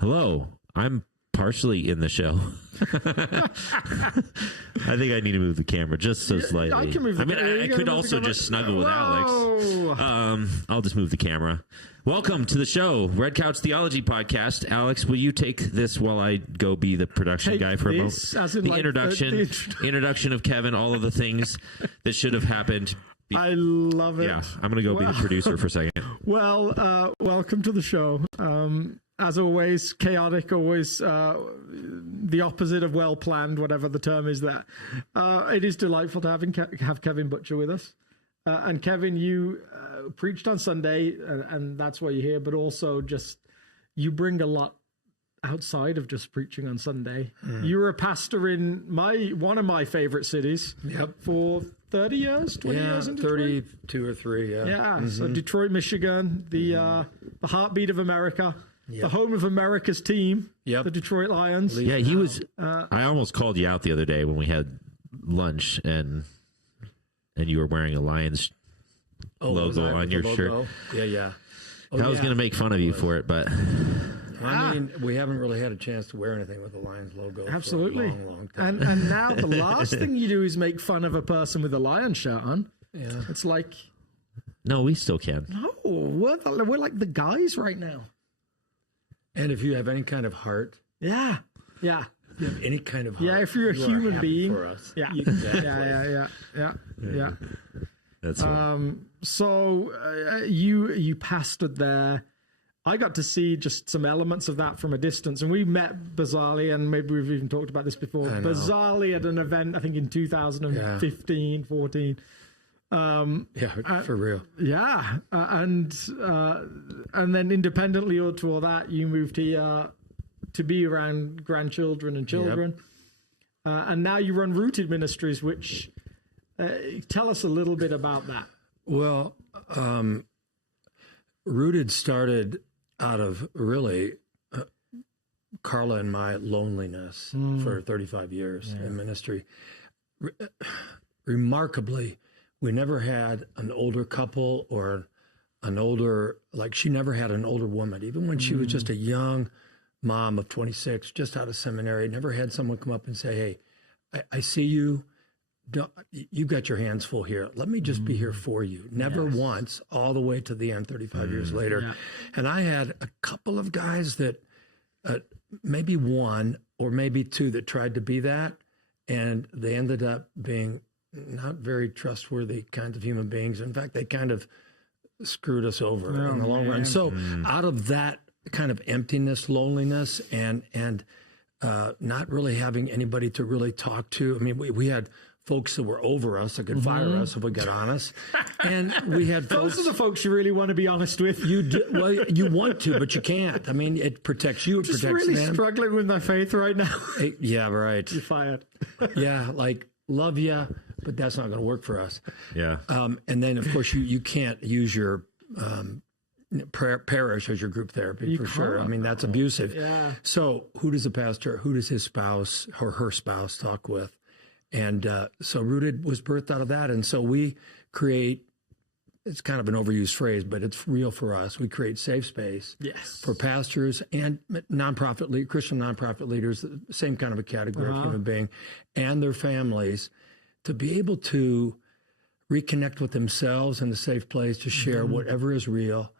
Hello, I'm partially in the show. I think I need to move the camera just so slightly. I can move the camera. I could also just snuggle with Alex. I'll just move the camera. Welcome to the show, Red Couch Theology podcast. Alex, will you take this while I go be the production guy for a moment? The introduction of Kevin, all of the things that should have happened. I love it. Yeah, I'm going to go be the producer for a second. Well, welcome to the show. As always, chaotic, always the opposite of well-planned, whatever the term is there. It is delightful to have Kevin Butcher with us. And Kevin, you preached on Sunday, and that's why you're here, but also just you bring a lot outside of just preaching on Sunday. You were a pastor in one of my favorite cities for 30 years, 20 years in Detroit? 32 or 3, yeah. Yeah, so Detroit, Michigan, the heartbeat of America. The home of America's team, the Detroit Lions. Yeah, he was. I almost called you out the other day when we had lunch, and you were wearing a Lions logo on your shirt. Yeah. I was going to make fun of you for it, but I mean, we haven't really had a chance to wear anything with the Lions logo. Absolutely. For a long time. And now the last thing you do is make fun of a person with a Lions shirt on. Yeah, it's like, no, we still can. No, we're like the guys right now. And if you have any kind of heart, yeah, if you have any kind of heart, if you're a human being, for us, yeah. That's right. So you pastored there. I got to see just some elements of that from a distance, and we met bizarrely, and maybe we've even talked about this before. Bizarrely at an event, I think in 2015, 14. For real. Yeah, and then independently or to all that, you moved here to be around grandchildren and children, and now you run Rooted Ministries, which tell us a little bit about that. Well, Rooted started out of really Carla and my loneliness for 35 years in ministry. Remarkably, we never had an older couple or she never had an older woman, even when she was just a young mom of 26, just out of seminary, never had someone come up and say, hey, I see you. You've got your hands full here. Let me just be here for you. Never once, all the way to the end, 35 years later. Yeah. And I had a couple of guys that maybe one or maybe two that tried to be that, and they ended up being not very trustworthy kinds of human beings. In fact, they kind of screwed us over in the long run. So out of that kind of emptiness, loneliness, and not really having anybody to really talk to. I mean, we had folks that were over us that could fire us if we got honest. And we had folks... Those are the folks you really want to be honest with. Well, you want to, but you can't. I mean, it protects you, it protects them. Just really struggling with my faith right now. Yeah, right. You're fired. Yeah, like, love you, but that's not going to work for us. Yeah. And then, of course, you can't use your parish as your group therapy for sure. I mean, that's abusive. Yeah. So who does his spouse or her spouse talk with? And so Rooted was birthed out of that. And so we create, it's kind of an overused phrase, but it's real for us. We create safe space for pastors and Christian nonprofit leaders, the same kind of a category of human being, and their families, to be able to reconnect with themselves in a safe place to share whatever is real.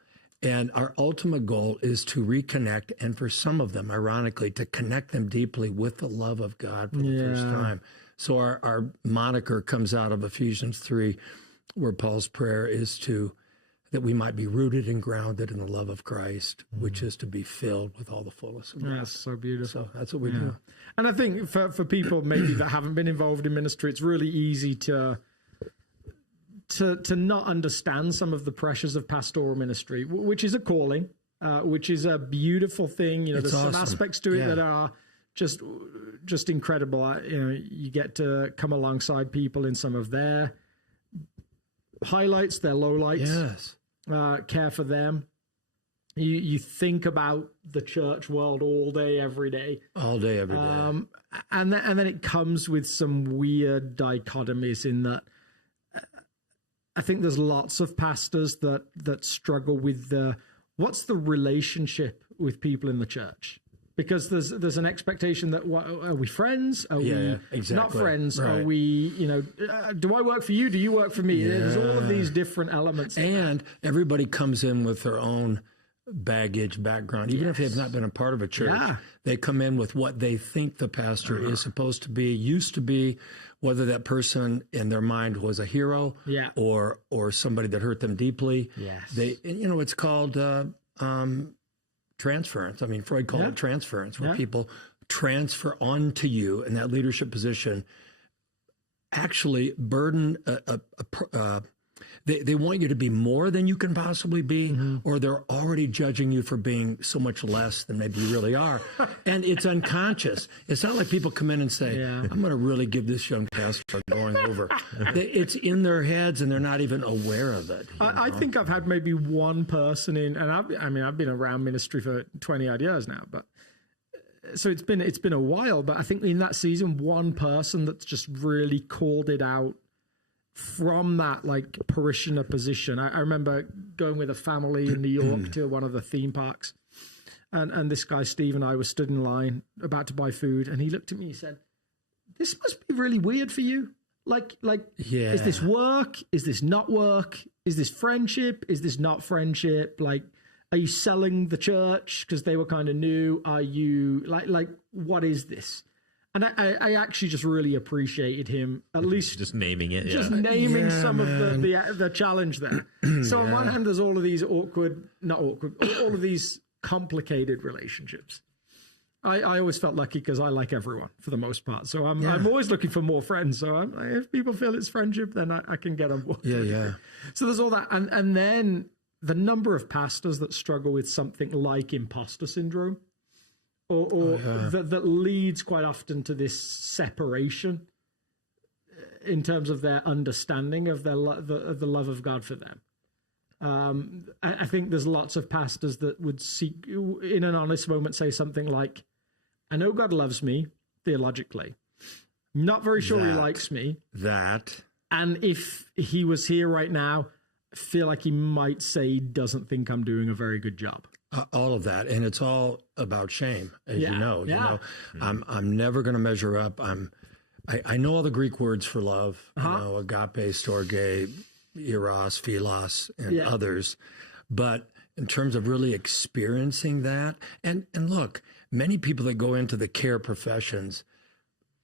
And our ultimate goal is to reconnect, and for some of them, ironically, to connect them deeply with the love of God for the first time. So our moniker comes out of Ephesians 3, where Paul's prayer is that we might be rooted and grounded in the love of Christ, which is to be filled with all the fullness of God. That's so beautiful. So that's what we do. And I think for people maybe that haven't been involved in ministry, it's really easy to not understand some of the pressures of pastoral ministry, which is a calling, which is a beautiful thing. You know, there's some aspects to it that are just incredible. You get to come alongside people in some of their highlights, their lowlights, care for them. You think about the church world all day, every day. All day, every day. And then it comes with some weird dichotomies in that I think there's lots of pastors that struggle with what's the relationship with people in the church? because there's an expectation that are we friends? Are we exactly. not friends? Right. Are we, do I work for you? Do you work for me? There's all of these different elements. And everybody comes in with their own baggage, background. Even if they've not been a part of a church, they come in with what they think the pastor is supposed to be, used to be, whether that person in their mind was a hero or somebody that hurt them deeply. It's called transference. I mean, Freud called it transference, where people transfer onto you in that leadership position, actually burden they want you to be more than you can possibly be, or they're already judging you for being so much less than maybe you really are. And it's unconscious. It's not like people come in and say, I'm going to really give this young pastor going over. It's in their heads and they're not even aware of it. I think I've had maybe one person in, and I've been around ministry for 20 odd years now, but so it's been a while, but I think in that season, one person that's just really called it out from that like parishioner position. I remember going with a family in New York to one of the theme parks, and this guy Steve and I were stood in line about to buy food, and he looked at me and he said, "This must be really weird for you. Is this work? Is this not work? Is this friendship? Is this not friendship? Like, are you selling the church because they were kind of new? Are you like what is this?" And I actually just really appreciated him, at least just naming it, naming some of the challenge there. So on one hand, there's all of these all of these complicated relationships. I always felt lucky because I like everyone for the most part. So I'm always looking for more friends. So if people feel it's friendship, then I can get on board. So there's all that, and then the number of pastors that struggle with something like imposter syndrome. That leads quite often to this separation in terms of their understanding of the love of God for them. I think there's lots of pastors that would seek, in an honest moment, say something like, "I know God loves me theologically. Not very sure he likes me. And if he was here right now, I feel like he might say he doesn't think I'm doing a very good job." All of that, and it's all about shame, as you know. I'm never going to measure up. I know all the Greek words for love. Agape, storge, eros, philos, and others. But in terms of really experiencing that, and look, many people that go into the care professions,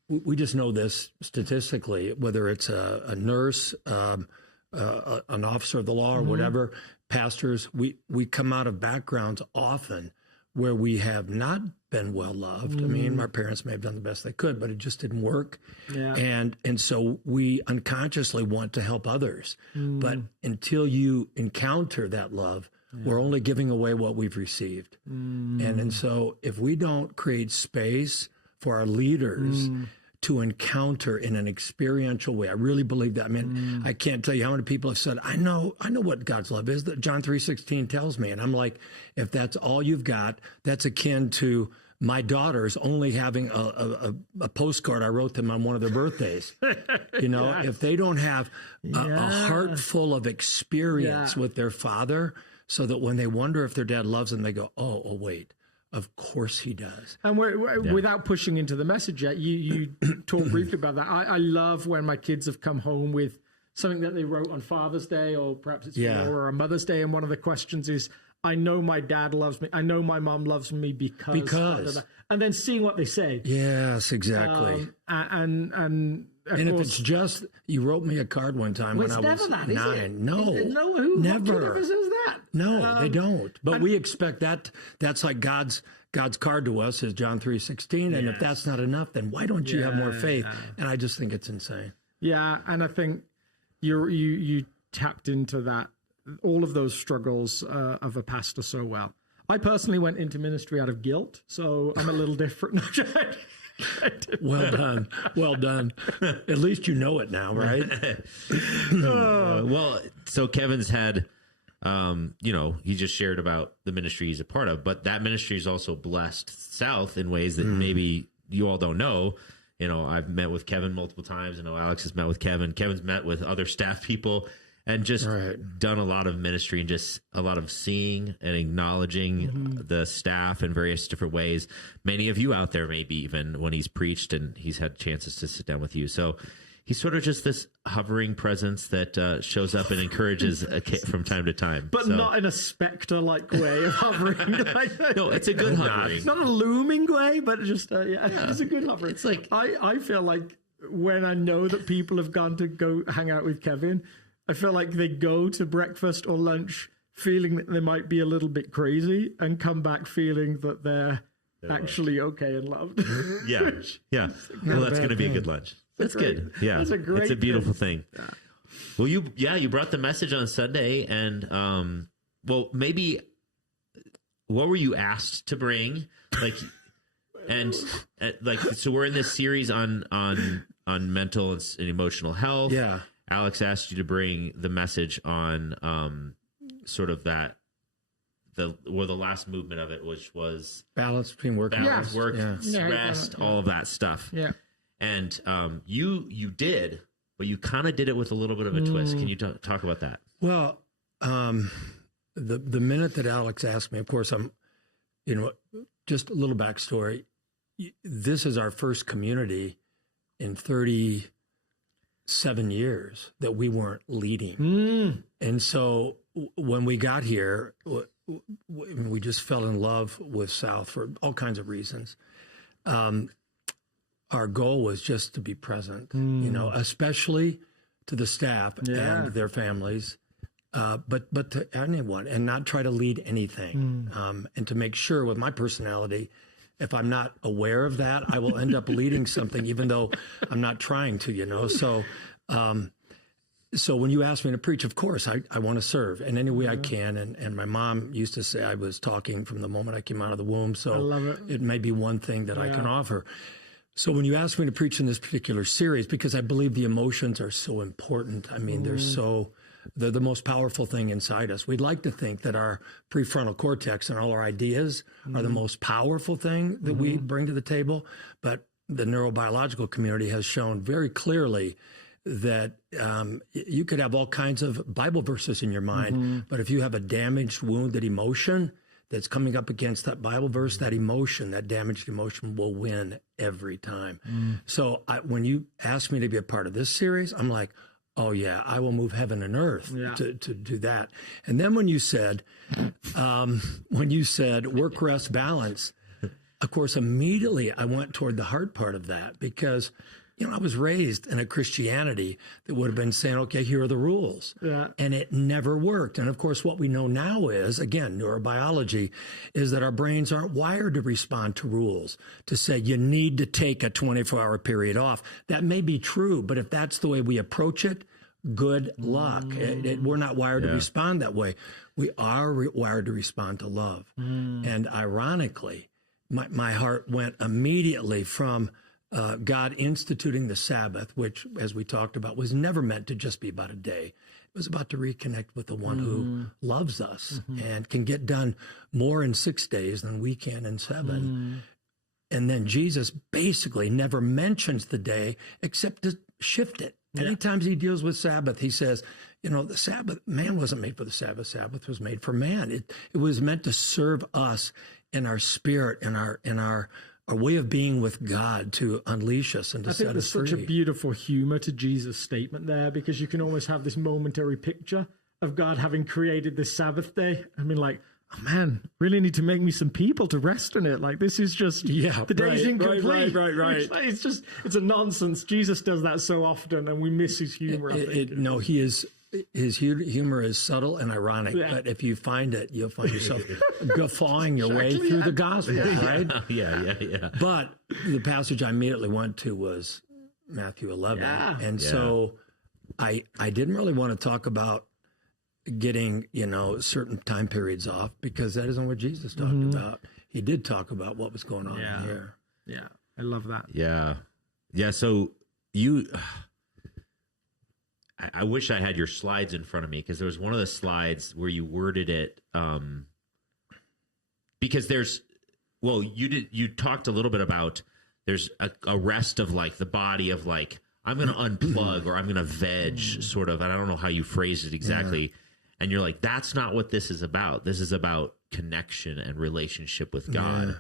we just know this statistically, whether it's a nurse, an officer of the law, or whatever. Pastors, we come out of backgrounds often where we have not been well loved. I mean, our parents may have done the best they could, but it just didn't work. And so we unconsciously want to help others. But until you encounter that love, we're only giving away what we've received. And so if we don't create space for our leaders to encounter in an experiential way. I really believe that. I mean, I can't tell you how many people have said, I know what God's love is, that John 3:16 tells me. And I'm like, if that's all you've got, that's akin to my daughters only having a postcard I wrote them on one of their birthdays. If they don't have a heart full of experience with their father, so that when they wonder if their dad loves them, they go, oh wait. Of course he does. And without pushing into the message yet, you talked briefly about that. I love when my kids have come home with something that they wrote on Father's Day, or perhaps it's or on Mother's Day, and one of the questions is, I know my dad loves me. I know my mom loves me because. And then seeing what they say. Yes, exactly. And if it's just, you wrote me a card one time when I was 9. No, never. No, they don't. But we expect that. That's like God's card to us is John 3:16. And if that's not enough, then why don't you have more faith? And I just think it's insane. Yeah, and I think you tapped into that, all of those struggles of a pastor so well. I personally went into ministry out of guilt, so I'm a little different. Well done. Well done. At least you know it now, right? Well, so Kevin's had, he just shared about the ministry he's a part of, but that ministry is also blessed South in ways that maybe you all don't know. I've met with Kevin multiple times. I know Alex has met with Kevin. Kevin's met with other staff people. and just done a lot of ministry and just a lot of seeing and acknowledging the staff in various different ways. Many of you out there, maybe even when he's preached and he's had chances to sit down with you. So he's sort of just this hovering presence that shows up and encourages from time to time. But not in a spectre-like way of hovering. No, it's a good hovering. Not a looming way, but just, it's a good hovering. It's like, I feel like when I know that people have gone to go hang out with Kevin, I feel like they go to breakfast or lunch feeling that they might be a little bit crazy and come back feeling that they're actually okay and loved. Yeah. Well, that's going to be a good lunch. That's good. Yeah. That's a great It's a beautiful thing. Yeah. Well, you brought the message on Sunday, and well, maybe what were you asked to bring? Like, and like, so we're in this series on mental and emotional health. Yeah. Alex asked you to bring the message on sort of that the last movement of it, which was balance between work and rest. Rest, all of that stuff. Yeah. And you did, but you kind of did it with a little bit of a twist. Can you talk about that? Well, the minute that Alex asked me, of course, I'm, just a little backstory. This is our first community in 37 years that we weren't leading. And so when we got here, we just fell in love with South for all kinds of reasons. Our goal was just to be present, especially to the staff and their families, but to anyone, and not try to lead anything, and to make sure with my personality, if I'm not aware of that, I will end up leading something, even though I'm not trying to, So when you ask me to preach, of course, I want to serve in any way I can. And my mom used to say I was talking from the moment I came out of the womb. So I love it. It may be one thing that I can offer. So when you asked me to preach in this particular series, because I believe the emotions are so important. I mean, they're the most powerful thing inside us. We'd like to think that our prefrontal cortex and all our ideas are the most powerful thing that we bring to the table. But the neurobiological community has shown very clearly that you could have all kinds of Bible verses in your mind, but if you have a damaged, wounded emotion that's coming up against that Bible verse, that emotion, that damaged emotion will win every time. So when you asked me to be a part of this series, I'm like, oh yeah, I will move heaven and earth to do that. And then when you said work, rest, balance, of course, immediately I went toward the hard part of that, because I was raised in a Christianity that would have been saying, okay, here are the rules. Yeah. And it never worked. And of course, what we know now is, again, neurobiology, is that our brains aren't wired to respond to rules, to say you need to take a 24-hour period off. That may be true, but if that's the way we approach it, good luck. We're not wired to respond that way. We are wired to respond to love. And ironically, my heart went immediately from God instituting the Sabbath, which, as we talked about, was never meant to just be about a day. It was about to reconnect with the one who loves us and can get done more in 6 days than we can in 7. And then Jesus basically never mentions the day except to shift it. Anytime he deals with Sabbath, he says, the Sabbath, man wasn't made for the Sabbath. Sabbath was made for man. It was meant to serve us in our spirit, in our way of being with God, to unleash us and to set us free. There's such a beautiful humor to Jesus' statement there, because you can almost have this momentary picture of God having created this Sabbath day. I mean, like, oh man, really need to make me some people to rest in it. Like, this is just, the day's incomplete. Right. It's a nonsense. Jesus does that so often, and we miss his humor. His humor is subtle and ironic, but if you find it, you'll find yourself guffawing your way through the gospel, right? Yeah. But the passage I immediately went to was Matthew 11. And so I didn't really want to talk about getting, certain time periods off, because that isn't what Jesus talked about. He did talk about what was going on in here. Yeah, I love that. Yeah, so I wish I had your slides in front of me, because there was one of the slides where you worded it, because you talked a little bit about there's a rest of like the body of like I'm going to unplug or I'm going to veg sort of, and I don't know how you phrased it exactly. And you're like, that's not what this is about. This is about connection and relationship with God.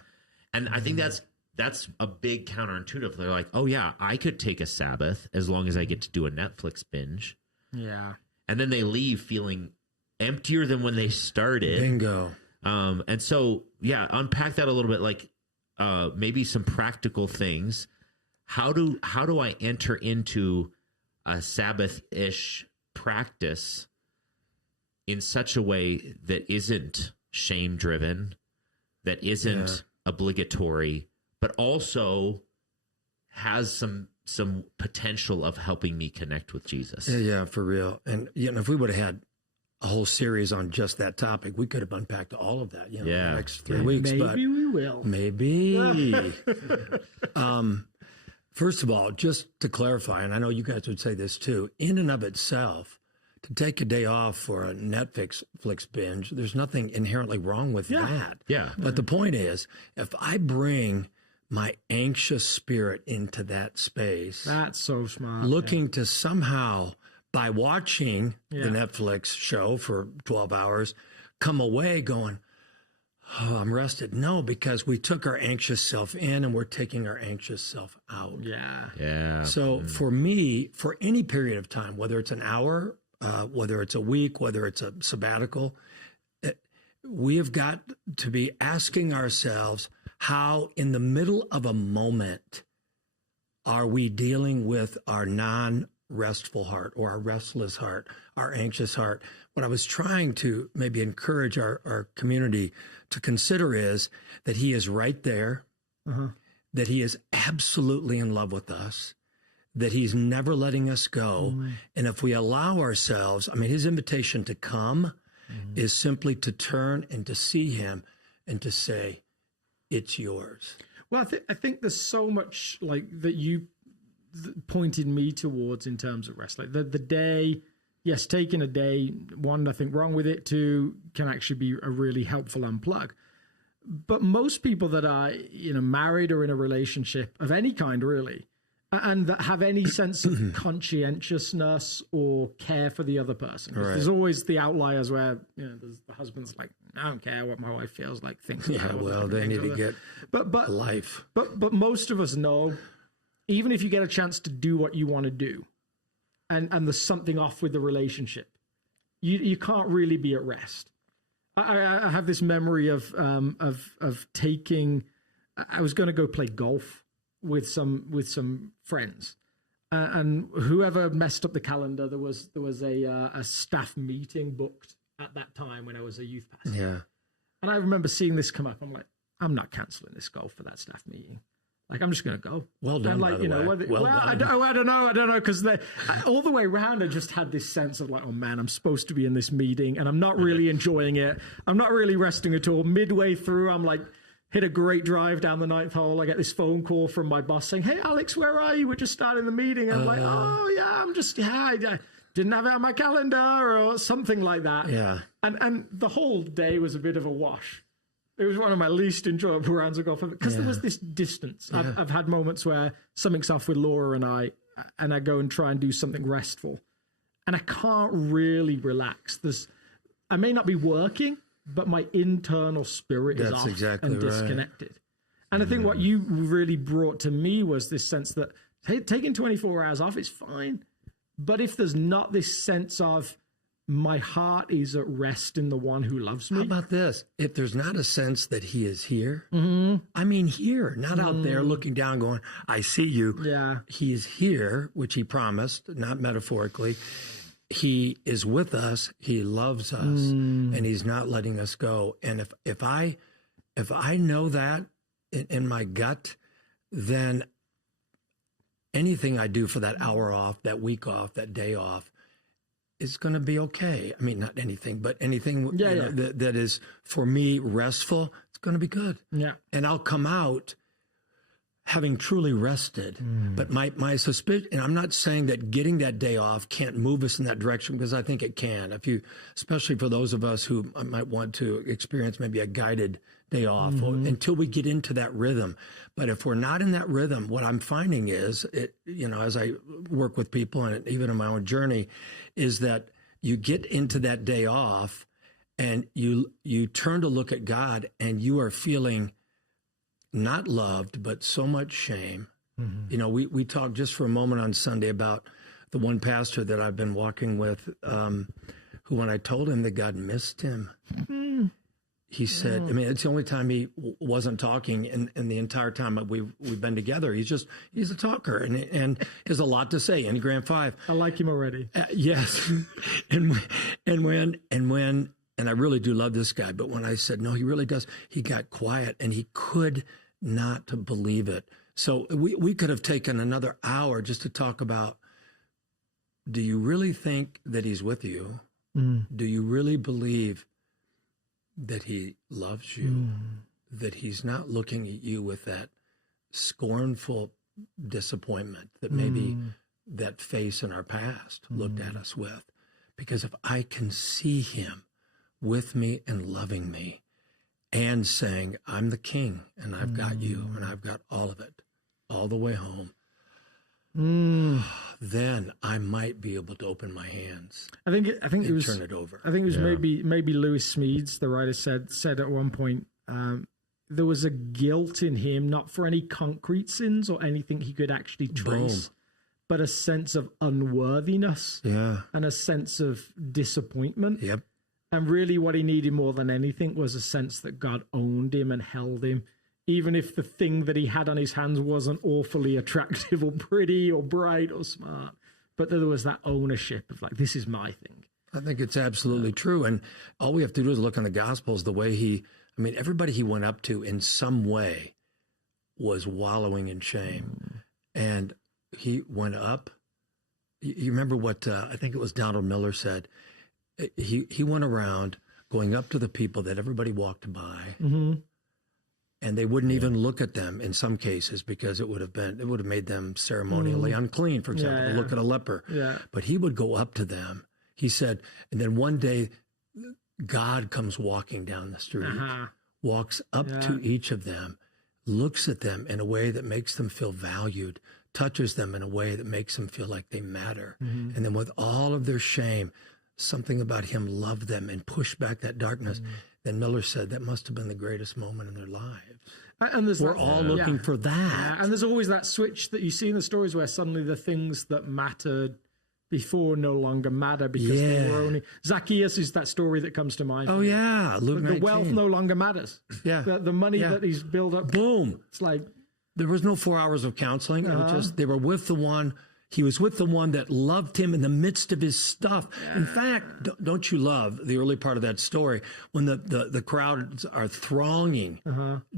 And I think that's a big counterintuitive. They're like, oh yeah, I could take a Sabbath as long as I get to do a Netflix binge. Yeah. And then they leave feeling emptier than when they started. Bingo. And so, yeah, unpack that a little bit, like maybe some practical things. How do I enter into a Sabbath-ish practice in such a way that isn't shame-driven, that isn't obligatory, but also has some potential of helping me connect with Jesus? Yeah, for real. And if we would have had a whole series on just that topic, we could have unpacked all of that, in the next 3 weeks. Maybe we will. Maybe. First of all, just to clarify, and I know you guys would say this too, in and of itself, to take a day off for a Netflix binge, there's nothing inherently wrong with that. Yeah. But the point is, if I bring my anxious spirit into that space, That's so smart. looking to somehow, by watching the Netflix show for 12 hours, come away going, oh, I'm rested. No, because we took our anxious self in and we're taking our anxious self out. Yeah. So for me, for any period of time, whether it's an hour, whether it's a week, whether it's a sabbatical, we have got to be asking ourselves, how in the middle of a moment are we dealing with our non-restful heart or our restless heart, our anxious heart? What I was trying to maybe encourage our community to consider is that he is right there, that he is absolutely in love with us, that he's never letting us go. And if we allow ourselves, his invitation to come is simply to turn and to see him and to say, it's yours. Well, I think there's so much like that you pointed me towards in terms of rest. Like the day, yes, taking a day, one, nothing wrong with it. Two, can actually be a really helpful unplug. But most people that are, married or in a relationship of any kind, really, and that have any sense of conscientiousness or care for the other person. Right. There's always the outliers where there's the husband's like, I don't care what my wife feels like. Things. Well, they need to get but life. But most of us know, even if you get a chance to do what you want to do, and there's something off with the relationship, you can't really be at rest. I have this memory of taking. I was going to go play golf with some friends, and whoever messed up the calendar, there was a staff meeting booked at that time when I was a youth pastor. Yeah, and I remember seeing this come up. I'm like, I'm not canceling this golf for that staff meeting. Like, I'm just going to go. Well done. And like, well done. I don't know, because all the way around, I just had this sense of like, oh man, I'm supposed to be in this meeting, and I'm not really enjoying it. I'm not really resting at all. Midway through, I'm like, hit a great drive down the 9th hole. I get this phone call from my boss saying, "Hey, Alex, where are you? We're just starting the meeting." I'm like, "Oh yeah, I didn't have it on my calendar," or something like that. Yeah. And the whole day was a bit of a wash. It was one of my least enjoyable rounds of golf because there was this distance. Yeah. I've had moments where something's off with Laura and I go and try and do something restful, and I can't really relax. I may not be working, but my internal spirit is off and disconnected. And I think what you really brought to me was this sense that taking 24 hours off is fine, but if there's not this sense of my heart is at rest in the one who loves me. How about this? If there's not a sense that he is here, here, not out there looking down going, I see you. Yeah. He is here, which he promised, not metaphorically. He is with us. He loves us, and he's not letting us go. And if I know that in my gut, then anything I do for that hour off, that week off, that day off, is going to be okay. I mean, not anything, but anything that is for me restful, it's going to be good. Yeah. And I'll come out having truly rested. But my suspicion, and I'm not saying that getting that day off can't move us in that direction, because I think it can. If you, especially for those of us who might want to experience maybe a guided day off until we get into that rhythm. But if we're not in that rhythm, what I'm finding is, as I work with people and even in my own journey, is that you get into that day off and you turn to look at God and you are feeling not loved, but so much shame. We talked just for a moment on Sunday about the one pastor that I've been walking with, who, when I told him that God missed him, he said, it's the only time he wasn't talking in the entire time we've been together. He's a talker and he has a lot to say. Enneagram 5. I like him already. Yes. and I really do love this guy. But when I said, no, he really does, he got quiet and he could not believe it. So we could have taken another hour just to talk about, do you really think that he's with you? Do you really believe that he loves you, that he's not looking at you with that scornful disappointment that maybe that face in our past looked at us with? Because if I can see him with me and loving me and saying, I'm the king and I've got you and I've got all of it, all the way home, then I might be able to open my hands. I think it was turn it over. I think it was maybe Lewis Smedes, the writer, said at one point, there was a guilt in him, not for any concrete sins or anything he could actually trace, but a sense of unworthiness and a sense of disappointment. Yep. And really what he needed more than anything was a sense that God owned him and held him, even if the thing that he had on his hands wasn't awfully attractive or pretty or bright or smart. But there was that ownership of, like, this is my thing. I think it's absolutely true. And all we have to do is look in the Gospels, the way everybody he went up to in some way was wallowing in shame. And he went up. You remember what I think it was Donald Miller said? He went around going up to the people that everybody walked by, and they wouldn't even look at them in some cases, because it would have made them ceremonially unclean, for example, to look at a leper. Yeah. But he would go up to them, he said, and then one day God comes walking down the street, walks up to each of them, looks at them in a way that makes them feel valued, touches them in a way that makes them feel like they matter. And then with all of their shame, something about him loved them and pushed back that darkness. Then Miller said that must have been the greatest moment in their lives. And we're all looking for that. Yeah. And there's always that switch that you see in the stories where suddenly the things that mattered before no longer matter, because they were only... Zacchaeus is that story that comes to mind. Oh, yeah. Luke 19. The wealth no longer matters. Yeah. The money that he's built up. Boom. It's like... There was no 4 hours of counseling. It was just, they were with the one... He was with the one that loved him in the midst of his stuff. In fact, don't you love the early part of that story when the crowds are thronging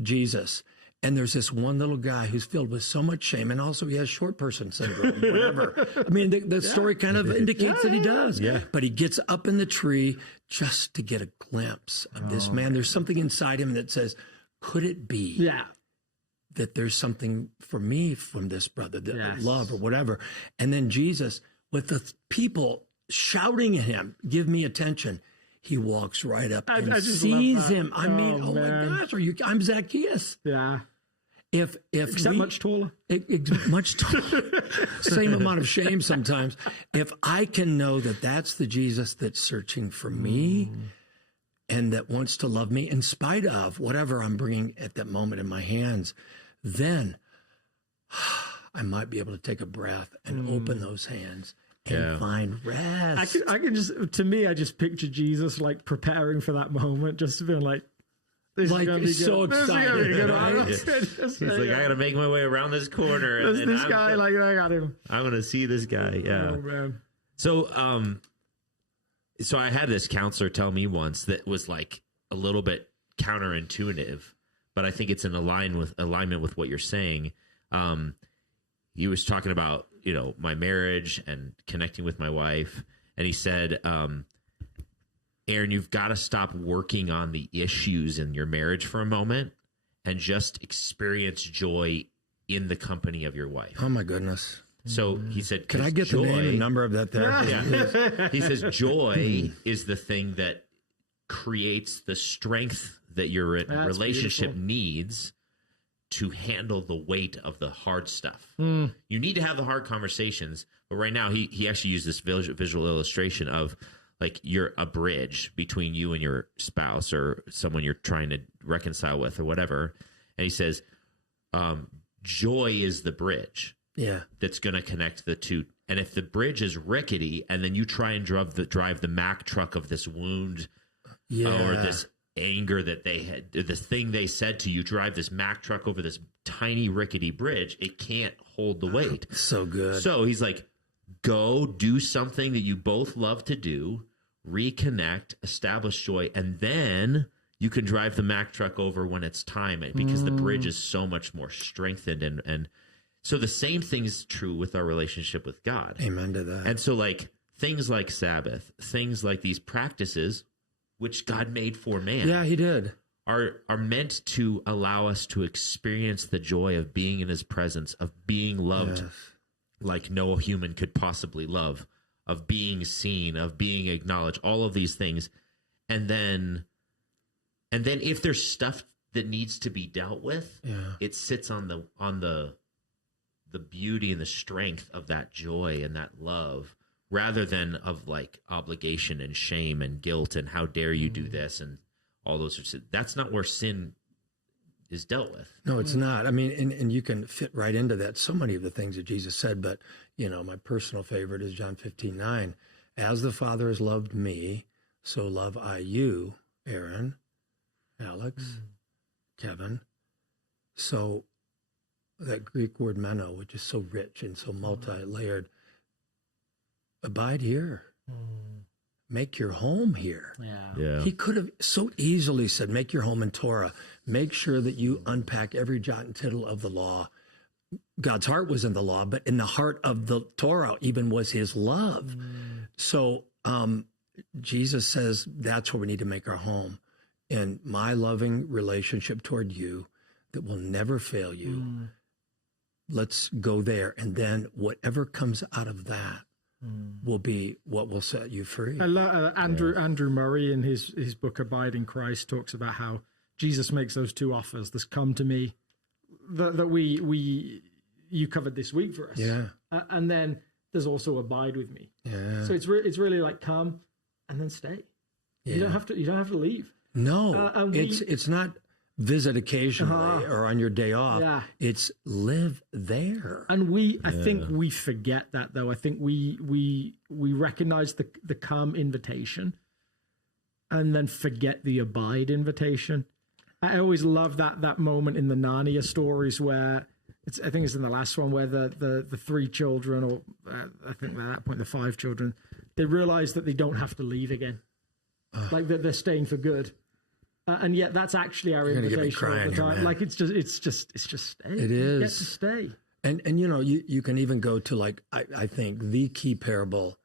Jesus, and there's this one little guy who's filled with so much shame, and also he has short person syndrome, whatever. I mean, the story kind of indicates that he does. Yeah. But he gets up in the tree just to get a glimpse of this man. There's something inside him that says, could it be that there's something for me from this brother, that love or whatever. And then Jesus, with the people shouting at him, give me attention, he walks right up and sees him. I mean, oh my gosh, I'm Zacchaeus. Yeah. Except much taller. Much taller. Same amount of shame sometimes. If I can know that that's the Jesus that's searching for me and that wants to love me in spite of whatever I'm bringing at that moment in my hands, then I might be able to take a breath and open those hands and find rest. I can just, to me, I just picture Jesus like preparing for that moment, just being like, this is gonna be so excited. Right? He's like, I got to make my way around this corner. And this guy, I got him. I'm going to see this guy. Yeah. Oh, man. So I had this counselor tell me once that was like a little bit counterintuitive, but I think it's in alignment with what you're saying. He was talking about, my marriage and connecting with my wife. And he said, Aaron, you've got to stop working on the issues in your marriage for a moment and just experience joy in the company of your wife. Oh my goodness. So he said, "Could I get the name and number of that there?" Yeah. He says joy is the thing that creates the strength that your relationship needs to handle the weight of the hard stuff. You need to have the hard conversations, but right now he actually used this visual illustration of like you're a bridge between you and your spouse or someone you're trying to reconcile with or whatever. And he says, joy is the bridge. Yeah, that's going to connect the two. And if the bridge is rickety, and then you try and drive the Mack truck of this wound, or this anger that they had, this thing they said to you, drive this Mack truck over this tiny rickety bridge, it can't hold the weight. So good. So he's like, go do something that you both love to do, reconnect, establish joy, and then you can drive the Mack truck over when it's time, because the bridge is so much more strengthened and so the same thing is true with our relationship with God. Amen to that. And so like things like Sabbath, things like these practices, which God made for man. Yeah, he did. Are meant to allow us to experience the joy of being in his presence, of being loved like no human could possibly love, of being seen, of being acknowledged, all of these things. And then if there's stuff that needs to be dealt with, it sits on the beauty and the strength of that joy and that love, rather than of like obligation and shame and guilt and how dare you do this and all those. That's not where sin is dealt with. No, it's not. I mean, and you can fit right into that. So many of the things that Jesus said, but my personal favorite is John 15:9. As the Father has loved me, so love I you, Aaron, Alex, Kevin. So that Greek word meno, which is so rich and so multi-layered, abide here. Make your home here. Yeah. He could have so easily said, make your home in Torah. Make sure that you unpack every jot and tittle of the law. God's heart was in the law, but in the heart of the Torah even was his love. So Jesus says that's where we need to make our home. In my loving relationship toward you that will never fail you. Let's go there. And then whatever comes out of that will be what will set you free. Andrew Murray in his book Abide in Christ talks about how Jesus makes those two offers. This come to me that you covered this week for us. And then there's also abide with me. So it's really like come and then stay. You don't have to leave. No, it's not visit occasionally or on your day off. It's live there. And I think we forget that though. I think we recognize the come invitation and then forget the abide invitation. I always love that moment in the Narnia stories where I think it's in the last one where the three children, or I think at that point the 5 children, they realize that they don't have to leave again. Like that they're staying for good. And yet that's actually our invitation all the time. Like it's just stay. It is. You get to stay. And you can even go to like, I think the key parable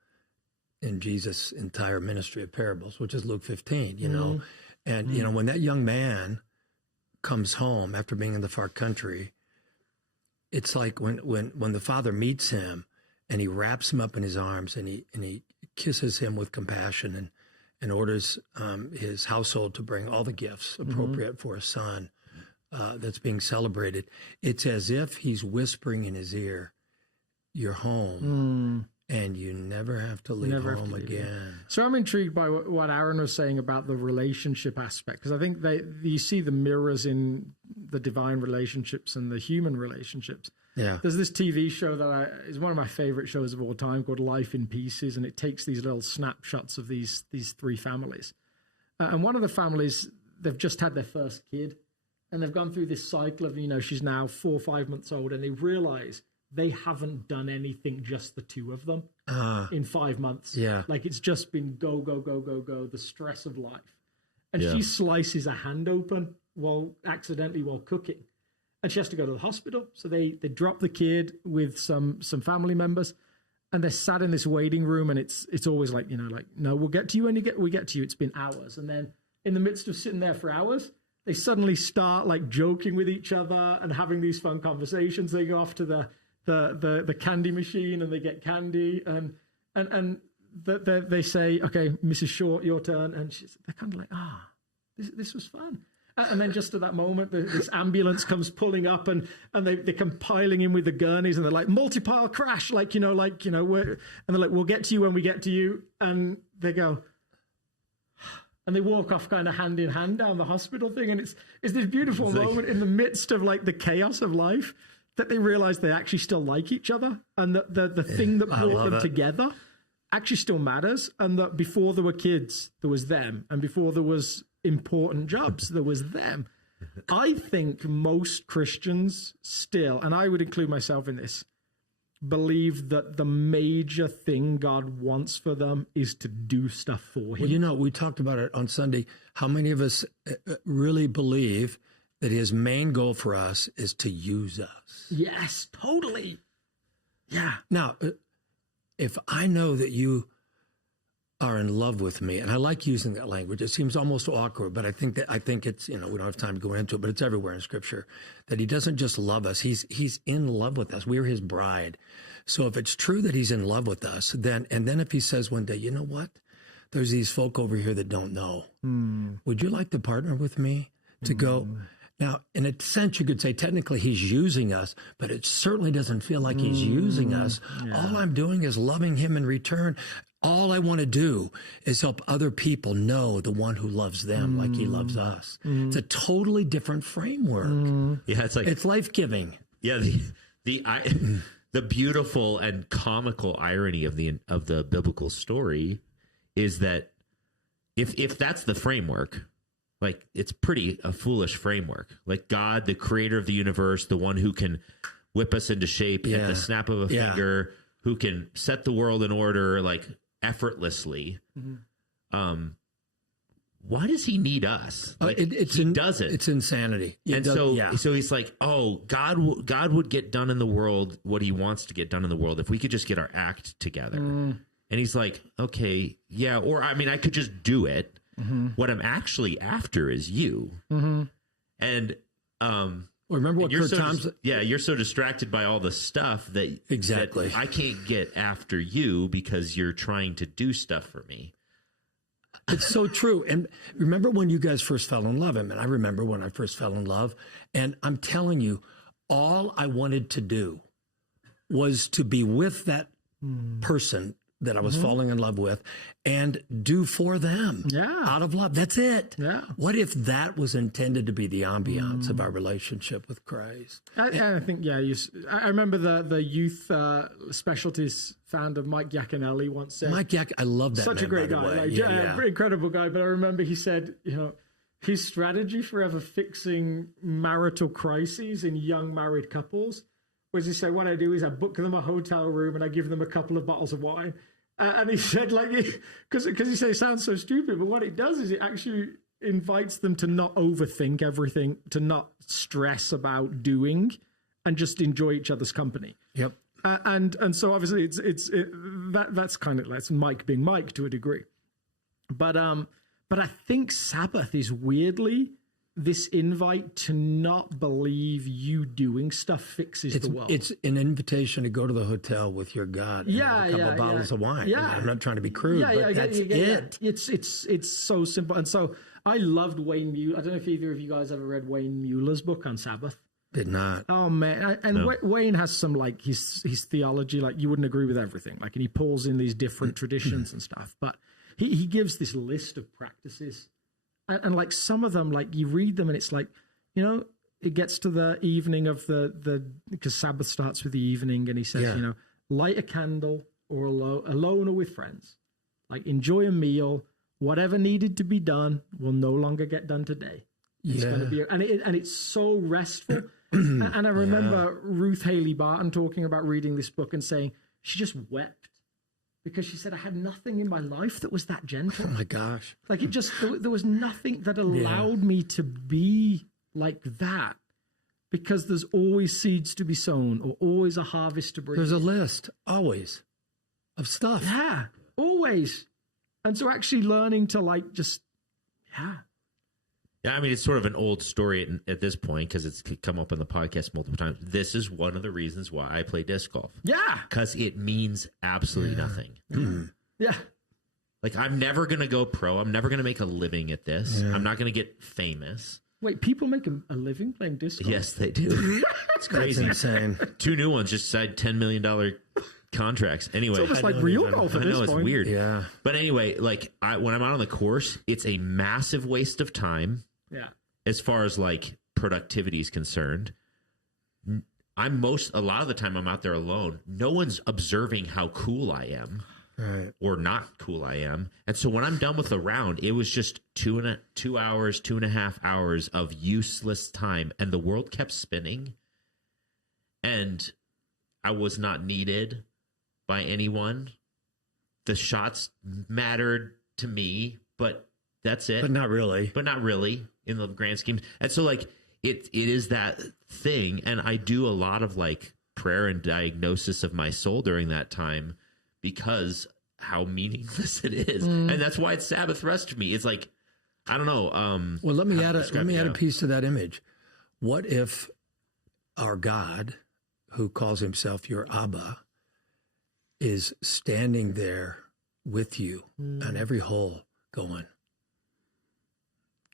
in Jesus' entire ministry of parables, which is Luke 15, and when that young man comes home after being in the far country, it's like when the father meets him and he wraps him up in his arms and he kisses him with compassion and orders his household to bring all the gifts appropriate for a son that's being celebrated. It's as if he's whispering in his ear, you're home, and you never have to leave home again. So I'm intrigued by what Aaron was saying about the relationship aspect, because I think you see the mirrors in the divine relationships and the human relationships. Yeah. There's this TV show that is one of my favorite shows of all time called Life in Pieces, and it takes these little snapshots of these 3 families. And one of the families, they've just had their first kid, and they've gone through this cycle of, she's now 4 or 5 months old, and they realize they haven't done anything, just the 2 of them, in 5 months. Yeah. Like it's just been go, go, go, go, go, the stress of life. And she slices a hand open accidentally while cooking. And she has to go to the hospital. So they drop the kid with some family members, and they're sat in this waiting room, and it's always like, no, we'll get to you when we get to you. It's been hours. And then in the midst of sitting there for hours, they suddenly start like joking with each other and having these fun conversations. They go off to the candy machine and they get candy and they say, okay, Mrs. Short, your turn. And they're kind of like, this was fun. And then just at that moment, this ambulance comes pulling up and they come piling in with the gurneys and they're like, multi-pile crash, and they're like, we'll get to you when we get to you. And they go, and they walk off kind of hand in hand down the hospital thing. And it's this beautiful moment in the midst of like the chaos of life that they realize they actually still like each other. And that the thing that brought them together actually still matters. And that before there were kids, there was them. And before there was important jobs, there was them. I think most Christians still, and I would include myself in this, believe that the major thing God wants for them is to do stuff for him. Well, we talked about it on Sunday. How many of us really believe that his main goal for us is to use us? Yes, totally. Yeah. Now, if I know that you are in love with me, and I like using that language. It seems almost awkward, but I think it's, we don't have time to go into it, but it's everywhere in Scripture, that he doesn't just love us, he's in love with us. We're his bride. So if it's true that he's in love with us, then if he says one day, you know what? There's these folk over here that don't know. Would you like to partner with me to go? Now, in a sense, you could say technically he's using us, but it certainly doesn't feel like he's using us. Yeah. All I'm doing is loving him in return. All I want to do is help other people know the one who loves them like he loves us. It's a totally different framework. Yeah, it's life-giving. Yeah, the beautiful and comical irony of the biblical story is that if that's the framework, like it's pretty a foolish framework. Like God, the creator of the universe, the one who can whip us into shape at the snap of a finger, who can set the world in order, like effortlessly. Why does he need us? Like, he doesn't. It's insanity. So he's like, God would get done in the world what he wants to get done in the world if we could just get our act together. And he's like, okay, yeah, or I mean, I could just do it. What I'm actually after is you. And remember what Kurt Thompson? You're so distracted by all the stuff that I can't get after you because you're trying to do stuff for me. It's so true. And remember when you guys first fell in love? I mean, I remember when I first fell in love, and I'm telling you, all I wanted to do was to be with that person that I was falling in love with and do for them out of love. That's it. Yeah. What if that was intended to be the ambiance of our relationship with Christ? I think, I remember the youth specialties founder, Mike Yanelli, once said. I love that. Such a great guy. Incredible guy. But I remember he said, his strategy for ever fixing marital crises in young married couples was he said, what I do is I book them a hotel room and I give them a couple of bottles of wine. And he said, because he said it sounds so stupid, but what it does is it actually invites them to not overthink everything, to not stress about doing, and just enjoy each other's company. Yep. And so obviously that's kind of that's Mike being Mike to a degree, but I think Sabbath is weirdly this invite to not believe you doing stuff fixes the world. It's an invitation to go to the hotel with your God and have a couple of bottles of wine. Yeah. I'm not trying to be crude, but that's it. It's so simple. And so I loved Wayne Mueller. I don't know if either of you guys ever read Wayne Mueller's book on Sabbath. Did not. Oh man! Wayne has some like his theology. Like you wouldn't agree with everything. Like, and he pulls in these different traditions and stuff. But he gives this list of practices, and like some of them, like you read them, and it's like, it gets to the evening of because Sabbath starts with the evening, and he says, light a candle or alone or with friends, like enjoy a meal. Whatever needed to be done will no longer get done today. It's going to be, and it's so restful. And I remember Ruth Haley Barton talking about reading this book and saying she just wept because she said, I had nothing in my life that was that gentle. Oh my gosh. Like there was nothing that allowed me to be like that, because there's always seeds to be sown or always a harvest to bring. There's a list always of stuff. Yeah, always. And so actually learning to Yeah, I mean, it's sort of an old story at this point because it's come up on the podcast multiple times. This is one of the reasons why I play disc golf. Yeah. Because it means absolutely nothing. Yeah. Like, I'm never going to go pro. I'm never going to make a living at this. I'm not going to get famous. Wait, people make a living playing disc golf? Yes, they do. It's crazy. That's insane. 2 new ones just signed $10 million contracts. Anyway, It's almost like real golf at this I know, point. it's weird. Yeah. But anyway, like, when I'm out on the course, it's a massive waste of time. Yeah. As far as like productivity is concerned, a lot of the time I'm out there alone. No one's observing how cool I am, Right. or not cool I am. And so when I'm done with the round, it was just 2.5 hours of useless time, and the world kept spinning, and I was not needed by anyone. The shots mattered to me, but that's it. But not really. But not really in the grand scheme. And so like it is that thing. And I do a lot of like prayer and diagnosis of my soul during that time because how meaningless it is. And that's why it's Sabbath rest for me. It's like, I don't know. Well, let me add a piece to that image. What if our God, who calls himself your Abba, is standing there with you on every hole going,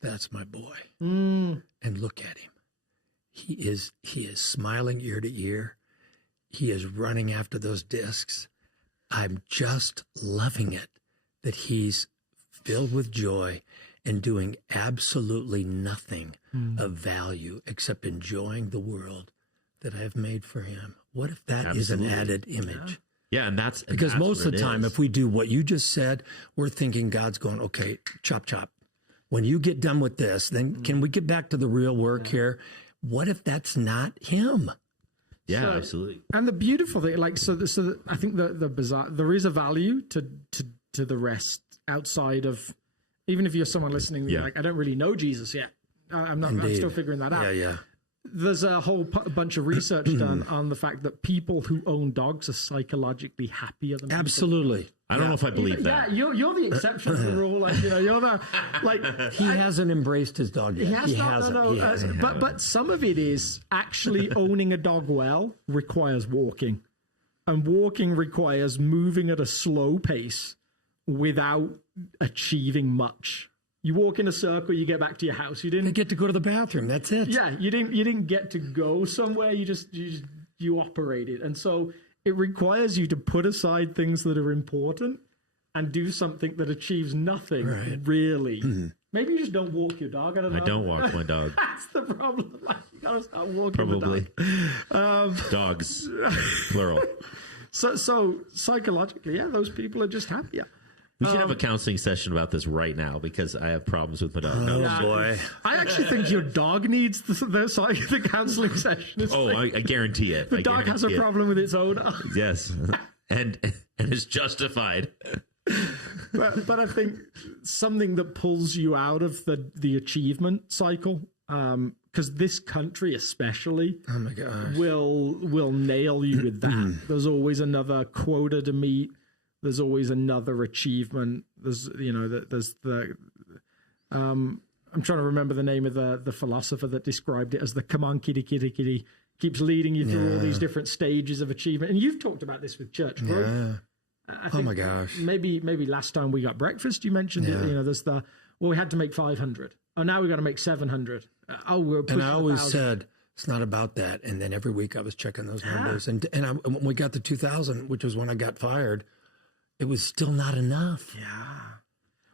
that's my boy. And look at him. He is smiling ear to ear. He is running after those discs. I'm just loving it that he's filled with joy and doing absolutely nothing of value except enjoying the world that I've made for him. What if that is an added image? Yeah, and that's Because that's most of the time, is. if we do what you just said, we're thinking God's going, okay, chop, chop. When you get done with this, then can we get back to the real work here? What if that's not him? Yeah, So- absolutely. And the beautiful thing, like, I think the bizarre, there is a value to the rest outside of, even if you're someone listening, Yeah. like, I don't really know Jesus yet. I'm Indeed. still figuring that out. Yeah, yeah. There's a whole bunch of research done on the fact that people who own dogs are psychologically happier than people. Absolutely. I don't know if I believe that. Yeah, you're the exception to the rule. Like, you're the, like, He hasn't embraced his dog yet. He He hasn't. But some of it is actually owning a dog well requires walking, and walking requires moving at a slow pace without achieving much. You walk in a circle, you get back to your house. You They didn't. get to go to the bathroom. That's it. Yeah, you didn't get to go somewhere. You operated, and so it requires you to put aside things that are important and do something that achieves nothing. Really. Maybe you just don't walk your dog. I don't know. I don't walk my dog. That's the problem. Like, you gotta start walking Probably. the dog. Dogs, plural. So psychologically, yeah, those people are just happier. We should have a counseling session about this right now because I have problems with my dog. No, Oh, boy. I actually think your dog needs the counseling session. It's like, I guarantee it. the dog has a problem with its owner. Yes, and it's justified. but I think something that pulls you out of the achievement cycle, because this country especially Oh, my gosh. will nail you with that. There's always another quota to meet. There's always another achievement. There's the I'm trying to remember the name of the philosopher that described it as the come on kitty kitty kitty, keeps leading you through all these different stages of achievement. And you've talked about this with church growth. I think my gosh. Maybe last time we got breakfast, you mentioned it. There's we had to make 500. Oh, now we got to make 700. We're pushing And I always 1,000. said, it's not about that. And then every week I was checking those numbers. And when we got to 2000, which was when I got fired, it was still not enough. Yeah.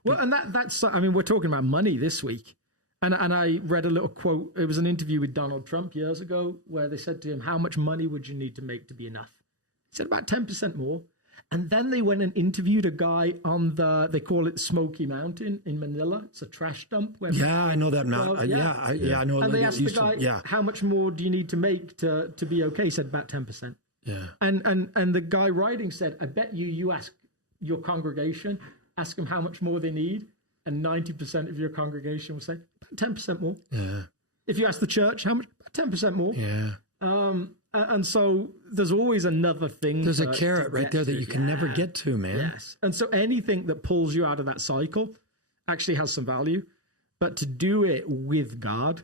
Well, and that's, I mean, we're talking about money this week. And I read a little quote. It was an interview with Donald Trump years ago where they said to him, how much money would you need to make to be enough? He said about 10% more. And then they went and interviewed a guy on they call it Smoky Mountain in Manila. It's a trash dump. Where Yeah, I know that mountain. I know. And they asked the guy, Yeah. how much more do you need to make to be okay? He said about 10%. Yeah. And the guy writing said, I bet you ask your congregation, ask them how much more they need, and 90% of your congregation will say 10% more. Yeah. If you ask the church, how much? 10% more. Yeah. And so there's always another thing. There's a to carrot right get there that to. you can never get to, man. Yes. And so anything that pulls you out of that cycle actually has some value. but to do it with God,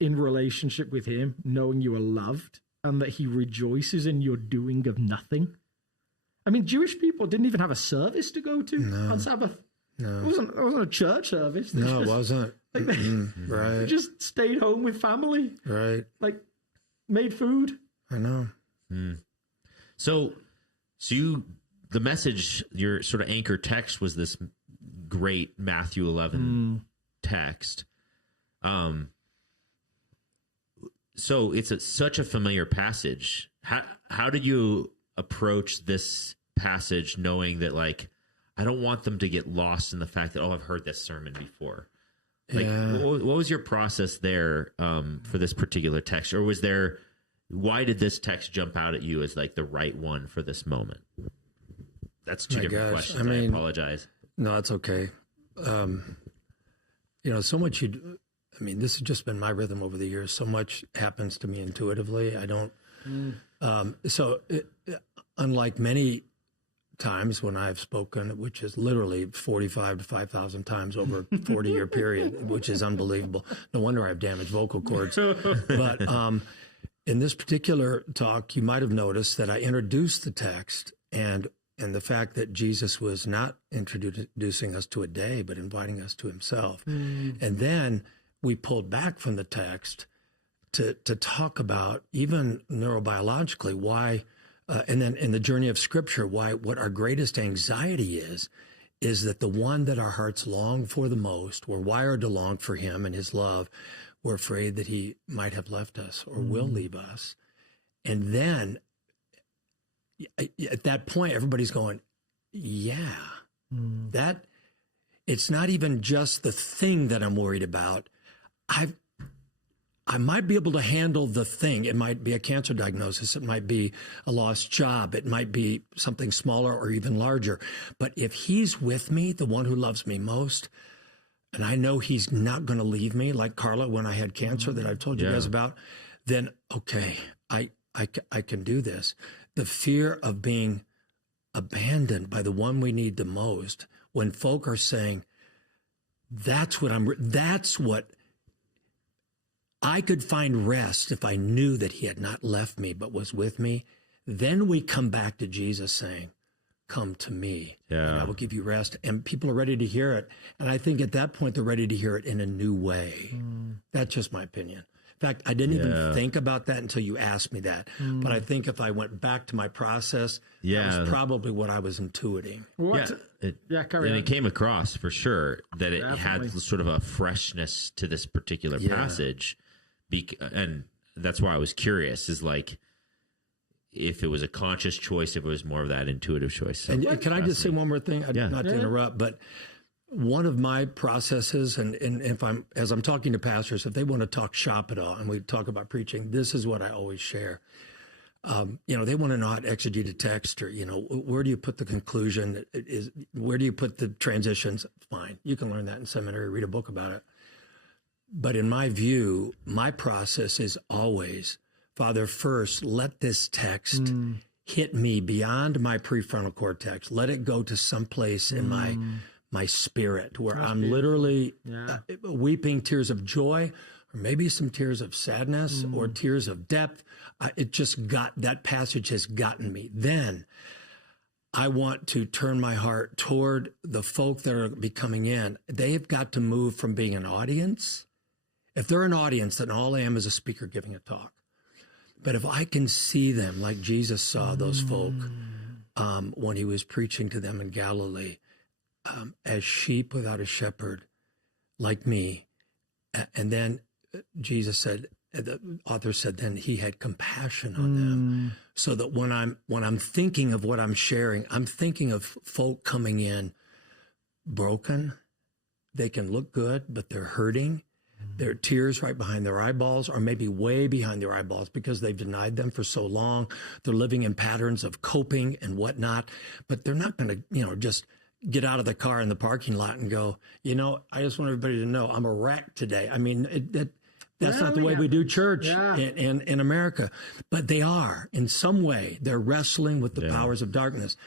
in relationship with him, knowing you are loved and that he rejoices in your doing of nothing. I mean, Jewish people didn't even have a service to go to on Sabbath. No. It wasn't a church service. It wasn't. Right. They just stayed home with family. Right. Like, made food. I know. So you, the message, your sort of anchor text was this great Matthew 11 text. So it's such a familiar passage. How did you approach this passage knowing that, like, I don't want them to get lost in the fact that, I've heard this sermon before? Like, what was your process there for this particular text? Or why did this text jump out at you as like the right one for this moment? That's two different questions. I apologize. No, it's okay. So much this has just been my rhythm over the years. So much happens to me intuitively. I don't. Unlike many times when I've spoken, which is literally 45 to 5,000 times over a 40-year period, which is unbelievable. No wonder I have damaged vocal cords. But in this particular talk, you might have noticed that I introduced the text and the fact that Jesus was not introducing us to a day, but inviting us to himself. And then we pulled back from the text to talk about, even neurobiologically, why, and then in the journey of Scripture, what our greatest anxiety is that the one that our hearts long for the most, we're wired to long for him and his love, we're afraid that he might have left us or will leave us. And then at that point, everybody's going, that it's not even just the thing that I'm worried about. I might be able to handle the thing. It might be a cancer diagnosis. It might be a lost job. It might be something smaller or even larger. But if he's with me, the one who loves me most, and I know he's not going to leave me, like Carla when I had cancer that I've told you guys about, then, okay, I can do this. The fear of being abandoned by the one we need the most, when folk are saying, that's what I could find rest if I knew that he had not left me, but was with me. Then we come back to Jesus saying, come to me, and I will give you rest. And people are ready to hear it. And I think at that point, they're ready to hear it in a new way. That's just my opinion. In fact, I didn't even think about that until you asked me that. But I think if I went back to my process, that was probably what I was intuiting. It came across for sure that it had sort of a freshness to this particular passage. And that's why I was curious, is like, if it was a conscious choice, if it was more of that intuitive choice. So and can I just say one more thing? Not to interrupt, but one of my processes, and as I'm talking to pastors, if they want to talk shop at all, and we talk about preaching, this is what I always share. They want to know how to exegete a text, or, where do you put the conclusion? Where do you put the transitions? Fine. You can learn that in seminary, read a book about it. But in my view, my process is always, Father, first, let this text hit me beyond my prefrontal cortex. Let it go to someplace in my spirit where I'm literally weeping tears of joy, or maybe some tears of sadness or tears of depth. That passage has gotten me. Then I want to turn my heart toward the folk that are coming in. They have got to move from being an audience. If they're an audience, then all I am is a speaker giving a talk. But if I can see them like Jesus saw those folk when he was preaching to them in Galilee, as sheep without a shepherd, like me. And then Jesus said, the author said, then he had compassion on them. So that when I'm thinking of what I'm sharing, I'm thinking of folk coming in broken. They can look good, but they're hurting. There are tears right behind their eyeballs, or maybe way behind their eyeballs, because they've denied them for so long. They're living in patterns of coping and whatnot, but they're not going to, just get out of the car in the parking lot and go, I just want everybody to know I'm a wreck today. I mean, that's not the way we do church in America, but they are in some way. They're wrestling with the powers of darkness.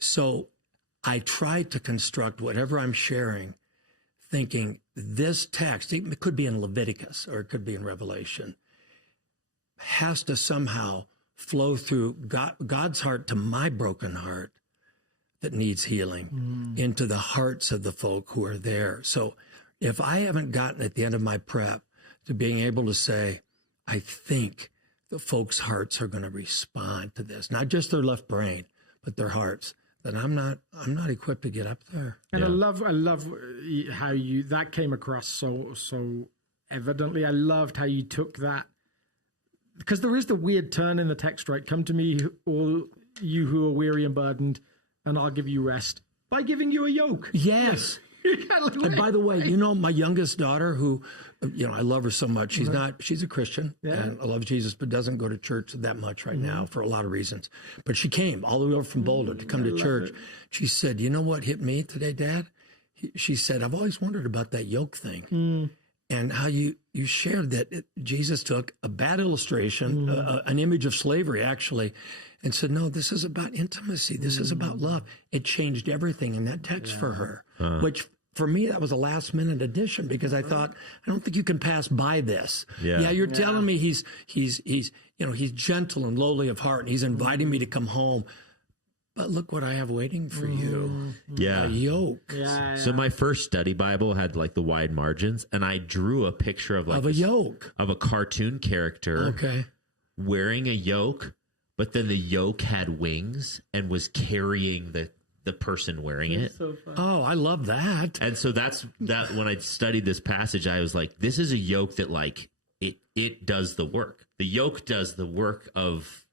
So I try to construct whatever I'm sharing, thinking this text, it could be in Leviticus or it could be in Revelation, has to somehow flow through God's heart to my broken heart that needs healing into the hearts of the folk who are there. So if I haven't gotten at the end of my prep to being able to say, I think the folks' hearts are going to respond to this, not just their left brain, but their hearts, then I'm not equipped to get up there. And I love how that came across so evidently. I loved how you took that, because there is the weird turn in the text, right? Come to me, all you who are weary and burdened, and I'll give you rest by giving you a yoke. Yes. And by the way, my youngest daughter, who, I love her so much. She's a Christian and I love Jesus, but doesn't go to church that much right now for a lot of reasons. But she came all the way over from Boulder to come to church. She said, you know what hit me today, Dad? She said, I've always wondered about that yoke thing. And how you shared that Jesus took a bad illustration, an image of slavery actually, and said, no, this is about intimacy. This is about love. It changed everything in that text for her, which for me, that was a last minute addition, because I thought, I don't think you can pass by this. Yeah, you're telling me he's gentle and lowly of heart, and he's inviting me to come home. But look what I have waiting for you. Yeah. A yoke. Yeah. So my first study Bible had like the wide margins, and I drew a picture of a yoke. Of a cartoon character wearing a yoke, but then the yoke had wings and was carrying the person wearing it. So oh, I love that. And so that's when I studied this passage, I was like, this is a yoke that like it does the work. The yoke does the work of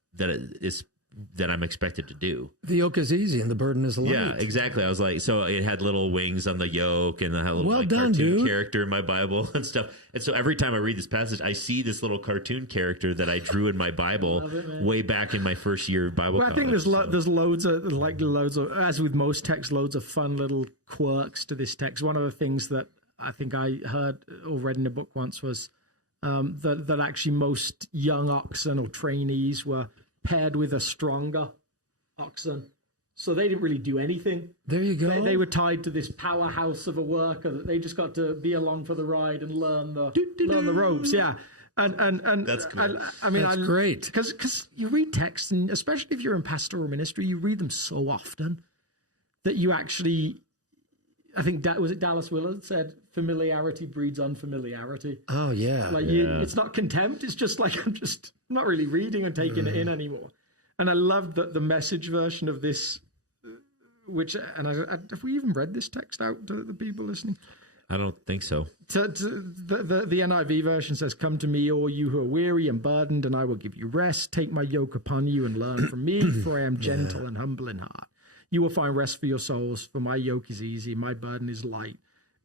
that I'm expected to do. The yoke is easy and the burden is light. Yeah, exactly. I was like, so it had little wings on the yoke, and I had a little cartoon character in my Bible and stuff. And so every time I read this passage, I see this little cartoon character that I drew in my Bible way back in my first year of Bible college. I think there's loads of, as with most texts, loads of fun little quirks to this text. One of the things that I think I heard or read in a book once was that actually most young oxen or trainees were paired with a stronger oxen, so they didn't really do anything. There you go. They were tied to this powerhouse of a worker that they just got to be along for the ride and learn the ropes. Yeah, and that's cool. That's great, because you read texts, and especially if you're in pastoral ministry, you read them so often that you actually, I think was it Dallas Willard said, familiarity breeds unfamiliarity. Oh yeah. It's not contempt. It's just like, I'm just not really reading and taking it in anymore. And I loved the message version of this, have we even read this text out to the people listening? I don't think so. The NIV version says, come to me, all you who are weary and burdened, and I will give you rest. Take my yoke upon you and learn from me, for I am gentle and humble in heart. You will find rest for your souls, for my yoke is easy, my burden is light.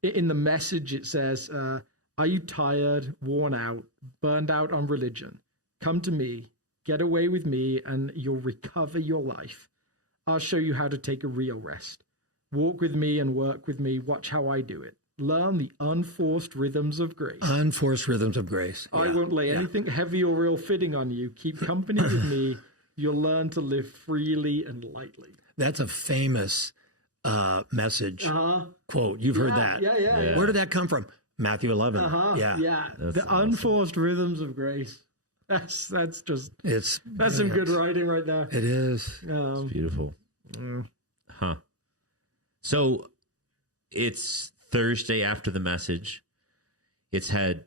In the message, it says, are you tired, worn out, burned out on religion? Come to me, get away with me, and you'll recover your life. I'll show you how to take a real rest. Walk with me and work with me. Watch how I do it. Learn the unforced rhythms of grace. Unforced rhythms of grace. I won't lay anything heavy or ill-fitting on you. Keep company with me. You'll learn to live freely and lightly. That's a famous message quote. You've heard that. Yeah. Where did that come from? Matthew 11. Yeah. That's the awesome. Unforced rhythms of grace. That's some good writing right now. It is. It's beautiful. So it's Thursday after the message. It's had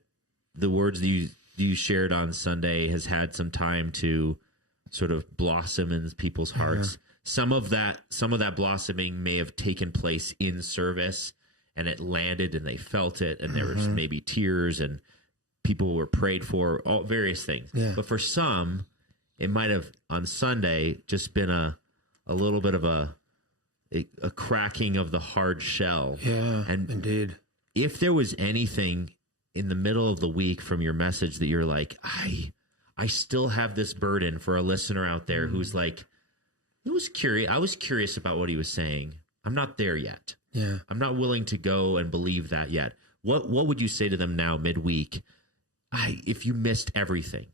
the words that you shared on Sunday has had some time to sort of blossom in people's hearts. Some of that blossoming may have taken place in service, and it landed and they felt it, and there was maybe tears and people were prayed for, all various things. Yeah. But for some, it might have on Sunday just been a little bit of a cracking of the hard shell. Yeah, and indeed. If there was anything in the middle of the week from your message that you're like, I still have this burden for a listener out there who's like, I was curious about what he was saying. I'm not there yet. Yeah. I'm not willing to go and believe that yet. What would you say to them now midweek? If you missed everything,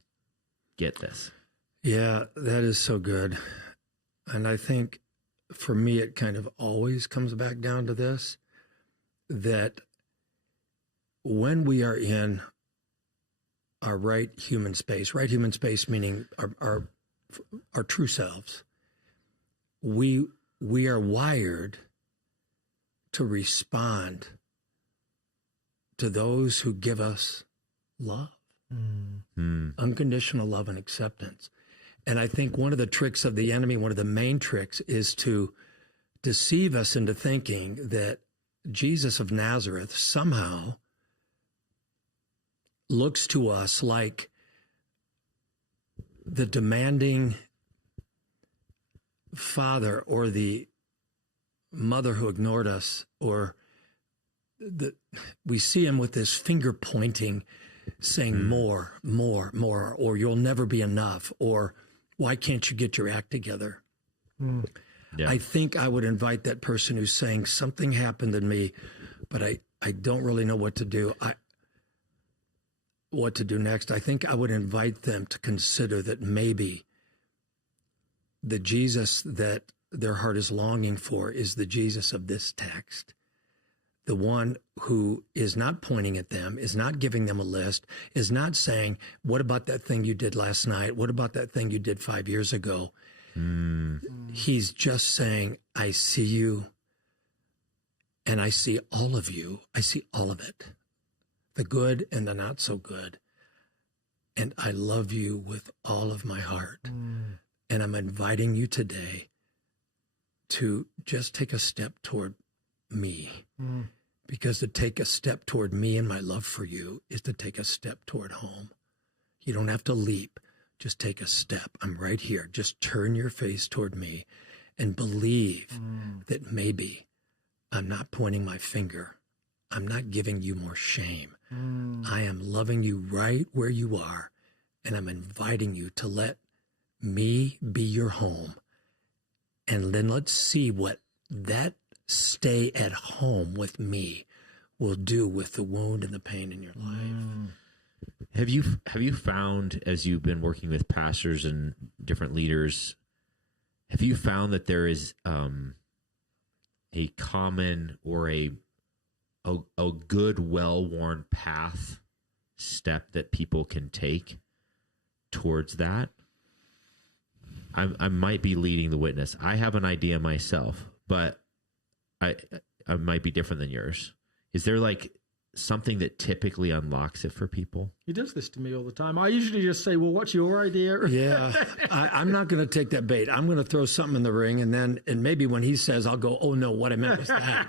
get this. Yeah, that is so good. And I think for me, it kind of always comes back down to this, that when we are in our right human space meaning our true selves, we are wired to respond to those who give us love, unconditional love and acceptance. And I think one of the tricks of the enemy, one of the main tricks, is to deceive us into thinking that Jesus of Nazareth somehow looks to us like the demanding father or the mother who ignored us, or we see him with this finger pointing, saying more, or you'll never be enough, or why can't you get your act together? Yeah. I think I would invite that person who's saying something happened in me, but I don't really know what to do. What to do next. I think I would invite them to consider that maybe the Jesus that their heart is longing for is the Jesus of this text. The one who is not pointing at them, is not giving them a list, is not saying, what about that thing you did last night? What about that thing you did 5 years ago? He's just saying, I see you, and I see all of you. I see all of it, the good and the not so good. And I love you with all of my heart. And I'm inviting you today to just take a step toward me. Because to take a step toward me and my love for you is to take a step toward home. You don't have to leap. Just take a step. I'm right here. Just turn your face toward me and believe that maybe I'm not pointing my finger. I'm not giving you more shame. I am loving you right where you are, and I'm inviting you to let me be your home. And then let's see what that stay at home with me will do with the wound and the pain in your life. Have you found, as you've been working with pastors and different leaders, have you found that there is a common or a good, well-worn path, step that people can take towards that? I might be leading the witness. I have an idea myself, but I might be different than yours. Is there like something that typically unlocks it for people? He does this to me all the time. I usually just say, well, what's your idea? Yeah, I'm not going to take that bait. I'm going to throw something in the ring, and maybe when he says, I'll go, oh no, what I meant was that.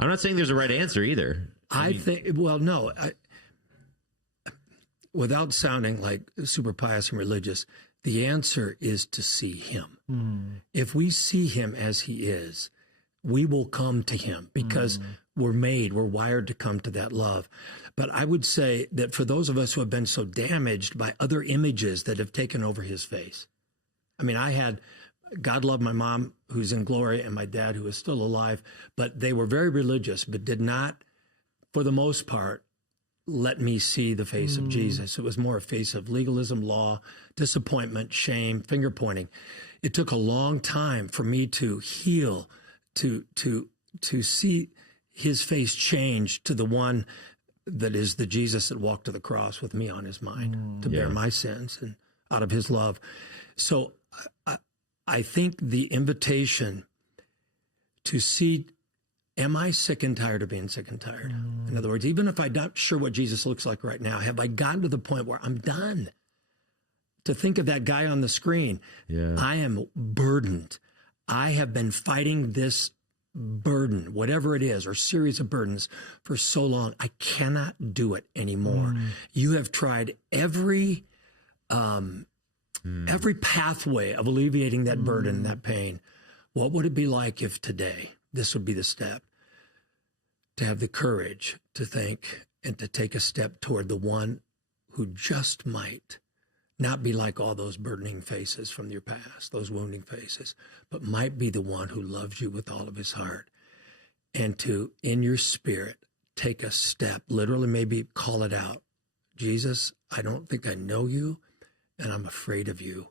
I'm not saying there's a right answer either. I think, well, no, without sounding like super pious and religious, the answer is to see him. If we see him as he is, we will come to him because we're wired to come to that love. But I would say that for those of us who have been so damaged by other images that have taken over his face. I mean, God loved my mom who's in glory and my dad who is still alive, but they were very religious, but did not, for the most part, let me see the face of Jesus. It was more a face of legalism, law, disappointment, shame, finger pointing. It took a long time for me to heal, to see his face change to the one that is the Jesus that walked to the cross with me on his mind to bear my sins and out of his love. So I think the invitation to see, am I sick and tired of being sick and tired? In other words, even if I'm not sure what Jesus looks like right now, have I gotten to the point where I'm done? To think of that guy on the screen, I am burdened. I have been fighting this burden, whatever it is, or series of burdens for so long. I cannot do it anymore. You have tried every pathway of alleviating that burden, that pain. What would it be like if today this would be the step? To have the courage to think and to take a step toward the one who just might not be like all those burdening faces from your past, those wounding faces, but might be the one who loves you with all of his heart. And to, in your spirit, take a step, literally maybe call it out. Jesus, I don't think I know you, and I'm afraid of you,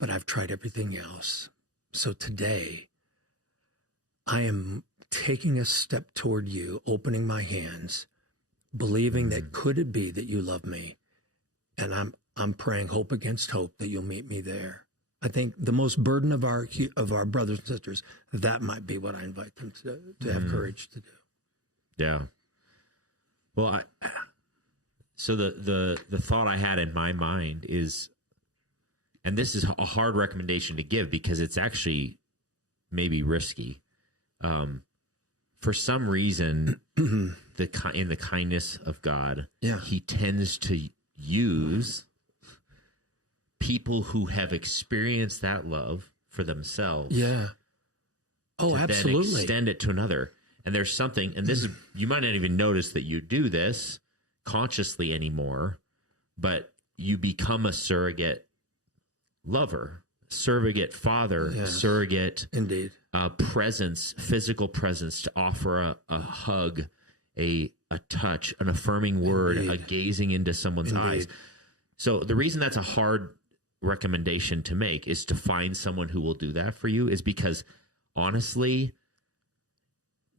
but I've tried everything else. So today, I am taking a step toward you, opening my hands, believing that could it be that you love me? And I'm praying hope against hope that you'll meet me there. I think the most burden of our brothers and sisters, that might be what I invite them to have courage to do. Yeah. Well, so the thought I had in my mind is, and this is a hard recommendation to give because it's actually maybe risky. For some reason, in the kindness of God, he tends to use people who have experienced that love for themselves. Yeah. Oh, absolutely. Then extend it to another. And there's something, and this is, you might not even notice that you do this consciously anymore, but you become a surrogate lover, surrogate father, surrogate indeed presence, physical presence to offer a hug, a touch, an affirming word, a gazing into someone's eyes. So the reason that's a hard recommendation to make is to find someone who will do that for you, is because honestly,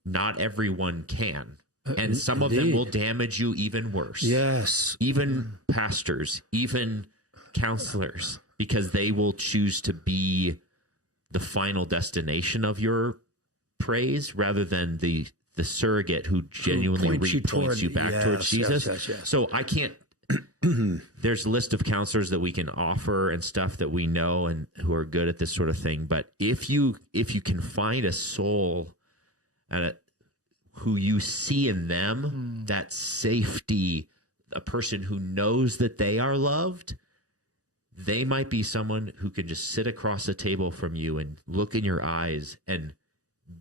not everyone can. And some of them will damage you even worse. Yes. Even pastors, even counselors, because they will choose to be the final destination of your praise rather than the surrogate who genuinely points you back towards Jesus. Yes. So I can't, there's a list of counselors that we can offer and stuff that we know and who are good at this sort of thing. But if you can find a soul and who you see in them, that safety, a person who knows that they are loved, they might be someone who can just sit across the table from you and look in your eyes and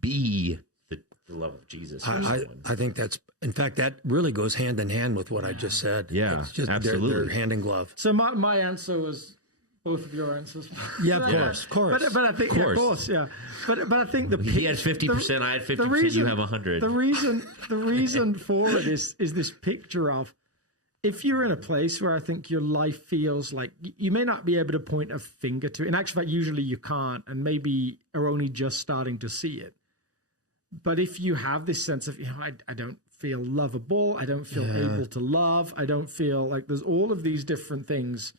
be the love of Jesus. I think that's, in fact, that really goes hand in hand with what I just said. Yeah, it's just, absolutely. They're hand in glove. So my answer was both of your answers. Yeah, of course. But I think, of course, yeah. But I think he had 50%, I had 50%, you have 100. The reason for it is this picture of, if you're in a place where I think your life feels like you may not be able to point a finger to it. In actual fact, usually you can't, and maybe are only just starting to see it. But if you have this sense of, I don't feel lovable, I don't feel able to love, I don't feel like there's all of these different things.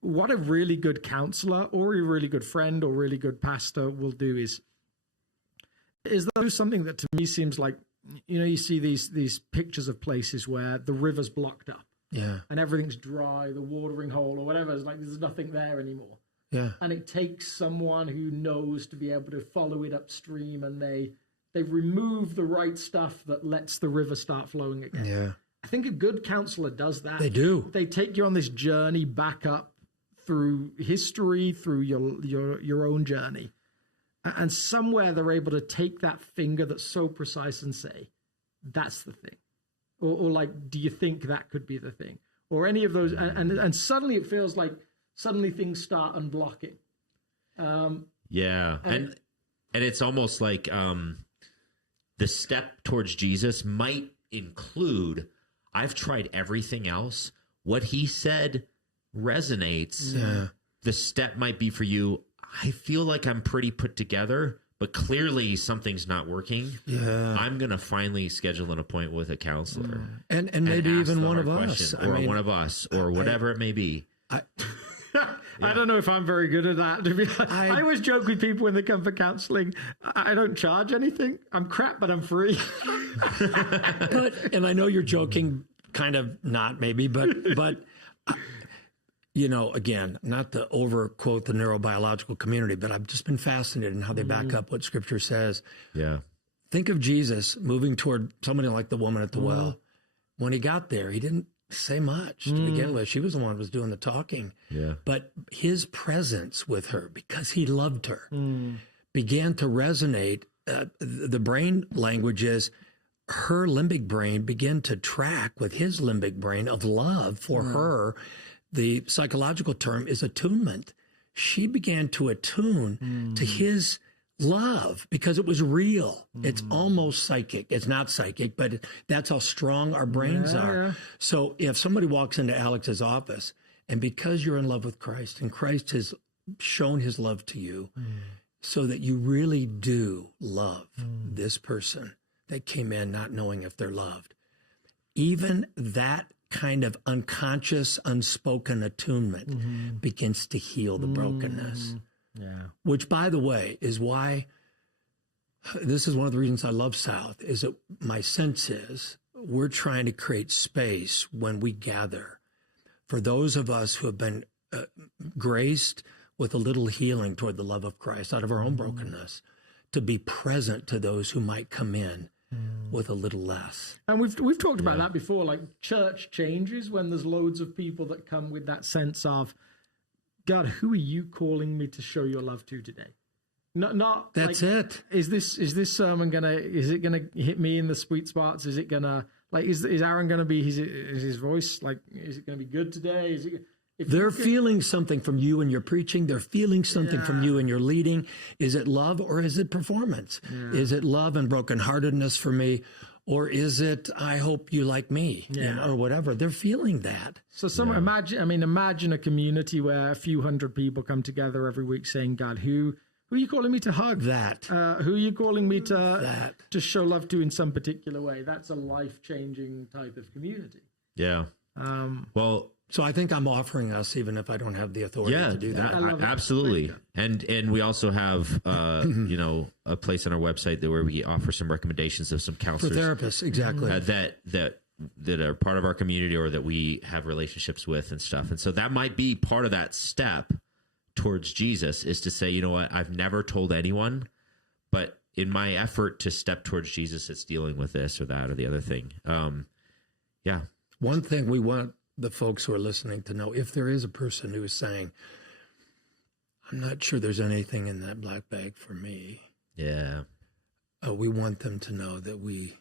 What a really good counselor or a really good friend or really good pastor will do is they'll do something that to me seems like, you see these pictures of places where the river's blocked up. Yeah. And everything's dry, the watering hole or whatever. It's like there's nothing there anymore. Yeah. And it takes someone who knows to be able to follow it upstream, and they remove the right stuff that lets the river start flowing again. Yeah. I think a good counselor does that. They do. They take you on this journey back up through history, through your own journey. And somewhere they're able to take that finger that's so precise and say, that's the thing. Or like, do you think that could be the thing? Or any of those. And suddenly it feels like suddenly things start unblocking. Yeah. And it's almost like the step towards Jesus might include, I've tried everything else. What he said resonates. Yeah. The step might be for you, I feel like I'm pretty put together, but clearly something's not working. Yeah. I'm going to finally schedule an appointment with a counselor. And maybe even one of us. Or one of us, or whatever it may be. I don't know if I'm very good at that. I always joke with people when they come for counseling, I don't charge anything. I'm crap, but I'm free. And I know you're joking, kind of not maybe, but again, not to over quote the neurobiological community, but I've just been fascinated in how they back up what Scripture says. Yeah. Think of Jesus moving toward somebody like the woman at the well. When he got there, he didn't say much to begin with. She was the one who was doing the talking. Yeah. But his presence with her, because he loved her, began to resonate. The brain language is her limbic brain began to track with his limbic brain of love for her. The psychological term is attunement. She began to attune to his love because it was real. It's almost psychic. It's not psychic, but that's how strong our brains are. So if somebody walks into Alex's office, and because you're in love with Christ and Christ has shown his love to you, so that you really do love this person that came in not knowing if they're loved. Even that kind of unconscious, unspoken attunement begins to heal the brokenness. Yeah. Which, by the way, is why this is one of the reasons I love South, is that my sense is we're trying to create space when we gather for those of us who have been graced with a little healing toward the love of Christ out of our own brokenness, to be present to those who might come in with a little less. And we've talked about that before, like church changes when there's loads of people that come with that sense of, God, who are you calling me to show your love to today? Not That's like, it. Is this sermon gonna hit me in the sweet spots? Is it gonna, like, is Aaron gonna be, is his voice, like, is it gonna be good today? Is it, They're feeling something from you in your preaching. They're feeling something from you in your leading. Is it love or is it performance? Is it love and brokenheartedness for me? Or is it, I hope you like me, or whatever? They're feeling that. So imagine a community where a few hundred people come together every week saying, God, who are you calling me to hug? That. Who are you calling me to show love to in some particular way? That's a life-changing type of community. Yeah. So I think I'm offering us, even if I don't have the authority to do that. Absolutely. And we also have, a place on our website where we offer some recommendations of some counselors. For therapists, exactly. That are part of our community or that we have relationships with and stuff. And so that might be part of that step towards Jesus, is to say, you know what, I've never told anyone, but in my effort to step towards Jesus, it's dealing with this or that or the other thing. One thing we want the folks who are listening to know, if there is a person who is saying, I'm not sure there's anything in that black bag for me. Yeah. We want them to know that we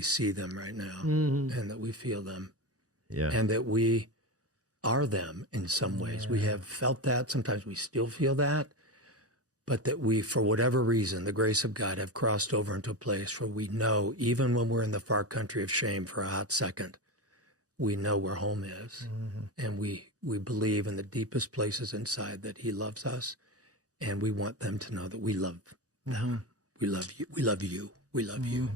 see them right now and that we feel them. Yeah. And that we are them in some ways. We have felt that. Sometimes we still feel that. But that we, for whatever reason, the grace of God, have crossed over into a place where we know, even when we're in the far country of shame for a hot second, we know where home is. And we believe in the deepest places inside that he loves us. And we want them to know that we love them. We love you. We love you. We love you.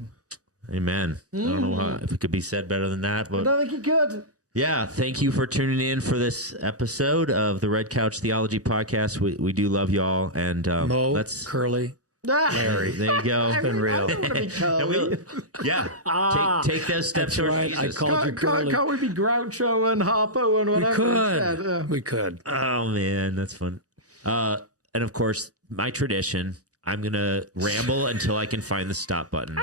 Amen. I don't know if it could be said better than that, but I don't think you could. Yeah, thank you for tuning in for this episode of the Red Couch Theology Podcast. We do love y'all, and Mo, Curly, Larry. There you go. It's been real. Take those steps towards right. Jesus. I called you Curly. Can't we be Groucho and Harpo and whatever? We could. Oh man, that's fun. And of course, my tradition. I'm gonna ramble until I can find the stop button.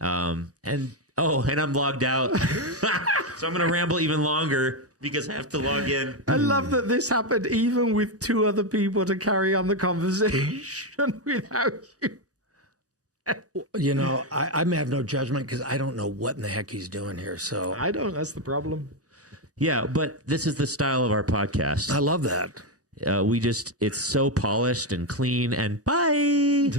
And I'm logged out. So I'm going to ramble even longer because I have to log in. I love that this happened even with two other people to carry on the conversation without you. You know, I may have no judgment because I don't know what in the heck he's doing here. So I don't. That's the problem. Yeah, but this is the style of our podcast. I love that. It's so polished and clean and bye.